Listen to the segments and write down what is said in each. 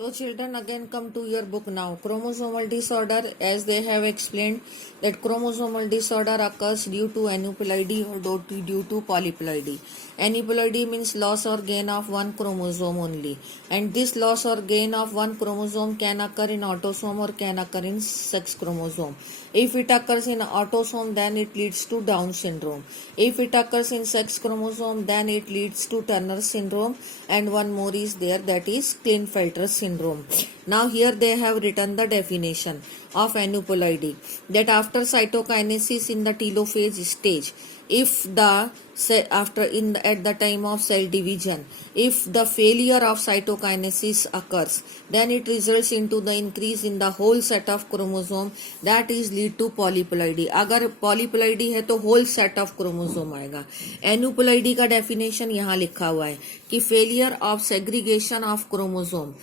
So children, again come to your book now. Chromosomal disorder, as they have explained, that chromosomal disorder occurs due to aneuploidy or due to polyploidy. Aneuploidy means loss or gain of one chromosome only, and this loss or gain of one chromosome can occur in autosome or can occur in sex chromosome. If it occurs in autosome, then it leads to Down syndrome. If it occurs in sex chromosome, then it leads to Turner syndrome, and one more is there, that is Klinefelter syndrome. Now here they have written the definition of aneuploidy, that after cytokinesis in the telophase stage, if the at the time of cell division, if the failure of cytokinesis occurs, then it results into the increase in the whole set of chromosome, that is lead to polyploidy. अगर polyploidy है तो whole set of chromosome आएगा. aneuploidy का definition यहाँ लिखा हुआ है कि failure of segregation of chromosome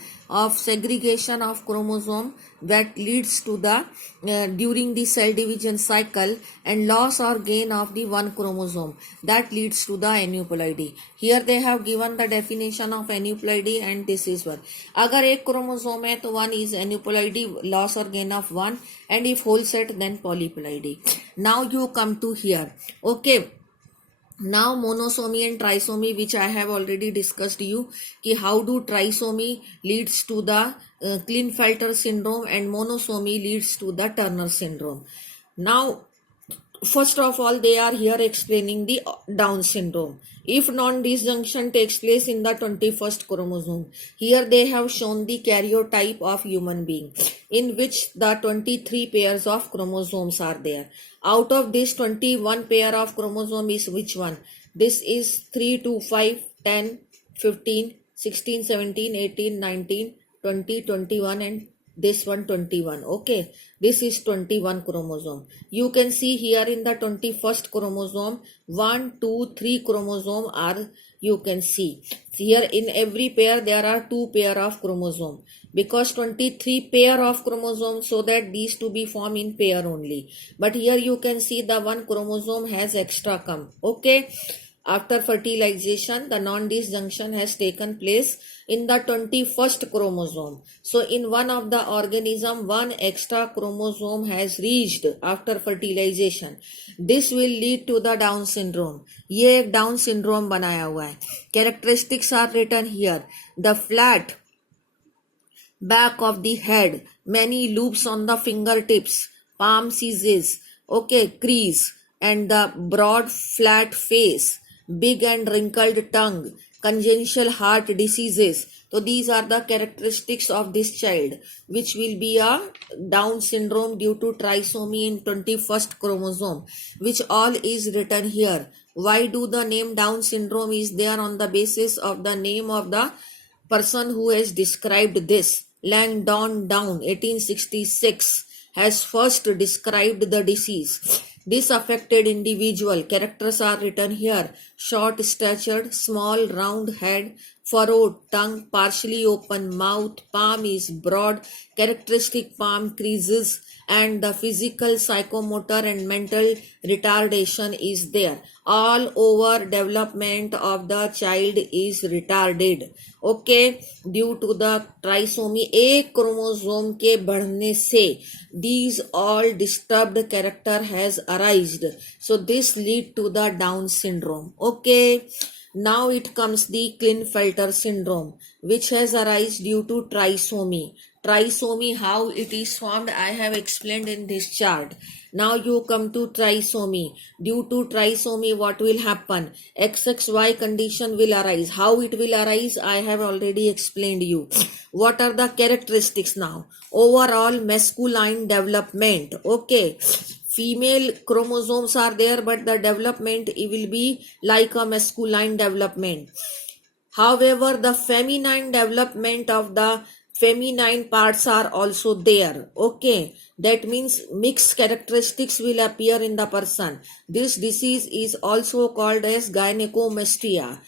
that leads to the during the cell division cycle, and loss or gain of the one chromosome that leads to the aneuploidy. Here they have given the definition of aneuploidy, and this is one. अगर एक chromosome है तो one is aneuploidy, loss or gain of one, and if whole set then polyploidy. Now you come to here. Okay. Now monosomy and trisomy, which I have already discussed you, कि how do trisomy leads to the Klinefelter syndrome and monosomy leads to the Turner syndrome. Now first of all, they are here explaining the Down syndrome. If non-disjunction takes place in the 21st chromosome, here they have shown the karyotype of human being, in which the 23 pairs of chromosomes are there. Out of this 21 pair of chromosome is which one? This is 3, 2, 5, 10, 15, 16, 17, 18, 19, 20, 21 and this one 21. Okay, this is 21 chromosome. You can see here in the 21st chromosome 1, 2, 3 chromosome are, you can see here in every pair there are 2 pair of chromosome, because 23 pair of chromosomes, so that these to be formed in pair only. But here you can see the one chromosome has extra come. Okay, after fertilization the non-disjunction has taken place in the 21st chromosome. So in one of the organism one extra chromosome has reached after fertilization. This will lead to the Down syndrome. ये एक Down syndrome बनाया हुआ है. Characteristics are written here. The flat back of the head, many loops on the fingertips, palm seizes, okay, crease, and the broad flat face, big and wrinkled tongue, congenital heart diseases. So these are the characteristics of this child, which will be a Down syndrome due to trisomy in 21st chromosome, which all is written here. Why do the name Down syndrome is there? On the basis of the name of the person who has described this. Langdon Down, 1866, has first described the disease. This affected individual, characters are written here: short statured, small round head, furrowed tongue, partially open mouth, palm is broad, characteristic palm creases, and the physical, psychomotor and mental retardation is there. All over development of the child is retarded. Okay, due to the trisomy, एक chromosome के बढ़ने से these all disturbed character has arisen. So this lead to the Down syndrome. Okay. Now it comes the Klinefelter syndrome, which has arisen due to trisomy. Trisomy, how it is formed, I have explained in this chart. Now you come to trisomy. Due to trisomy, what will happen? XXY condition will arise. How it will arise, I have already explained you. What are the characteristics now? Overall masculine development. Okay. Female chromosomes are there, but the development it will be like a masculine development. However, the feminine development of the feminine parts are also there. Okay, that means mixed characteristics will appear in the person. This disease is also called as gynecomastia,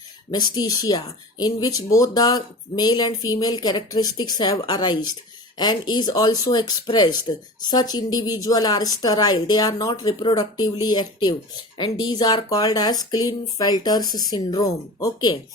in which both the male and female characteristics have arisen and is also expressed. Such individuals are sterile, they are not reproductively active, and these are called as Klinefelter syndrome. Okay.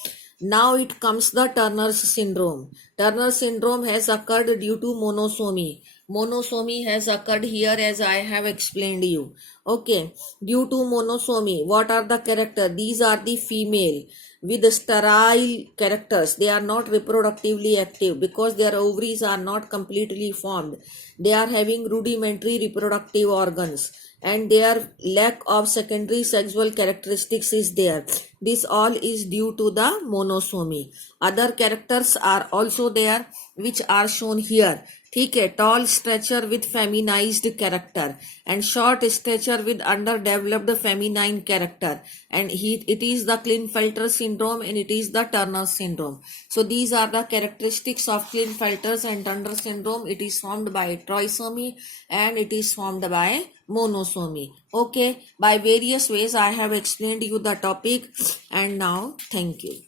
Now it comes the Turner's syndrome. Turner syndrome has occurred due to monosomy. Monosomy has occurred here as I have explained you. Okay, due to monosomy, what are the characters? These are the female with sterile characters. They are not reproductively active because their ovaries are not completely formed. They are having rudimentary reproductive organs and their lack of secondary sexual characteristics is there. This all is due to the monosomy. Other characters are also there which are shown here. ठीक है, tall stature with feminized character and short stature with underdeveloped feminine character, and it is the Klinefelter syndrome and it is the Turner syndrome. So these are the characteristics of Klinefelter's and Turner syndrome. It is formed by trisomy and it is formed by monosomy. Okay, by various ways I have explained you the topic, and now thank you.